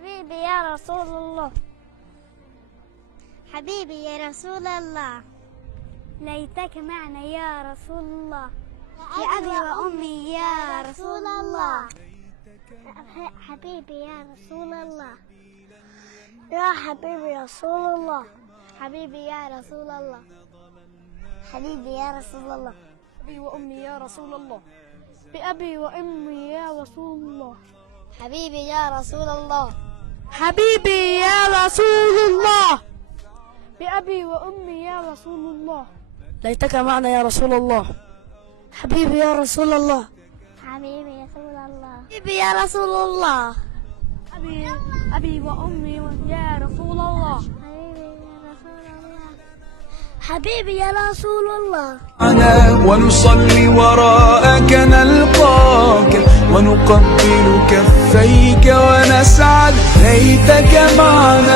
حبيبي يا رسول الله. حبيبي يا رسول الله. ليتك معنا يا رسول الله. بأبي وأمي يا رسول الله. حبيبي يا رسول الله. يا حبيبي يا رسول الله. حبيبي يا رسول الله. حبيبي يا رسول الله. أبي وأمي يا رسول الله. بأبي وأمي يا رسول الله. حبيبي يا رسول الله. حبيبي يا رسول الله. بأبي وأمي يا رسول الله. ليتك معنا يا رسول الله. حبيبي يا رسول الله. حبيبي يا رسول الله. حبيبي يا رسول الله. أبي وأمي يا رسول الله. حبيبي يا رسول الله. ونصلي وراءك نلقاك ونقبل كفيك ونسعد. ليتك معنا